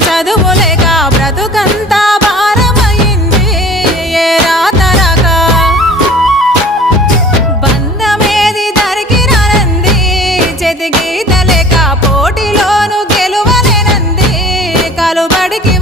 చదువులేక బ్రతుకంతా భారమైంది ఏ రాతరక బంధమేది దరికి రానంది చేతి గీత లేక పోటీలోను గెలువలేనంది కలుబడికి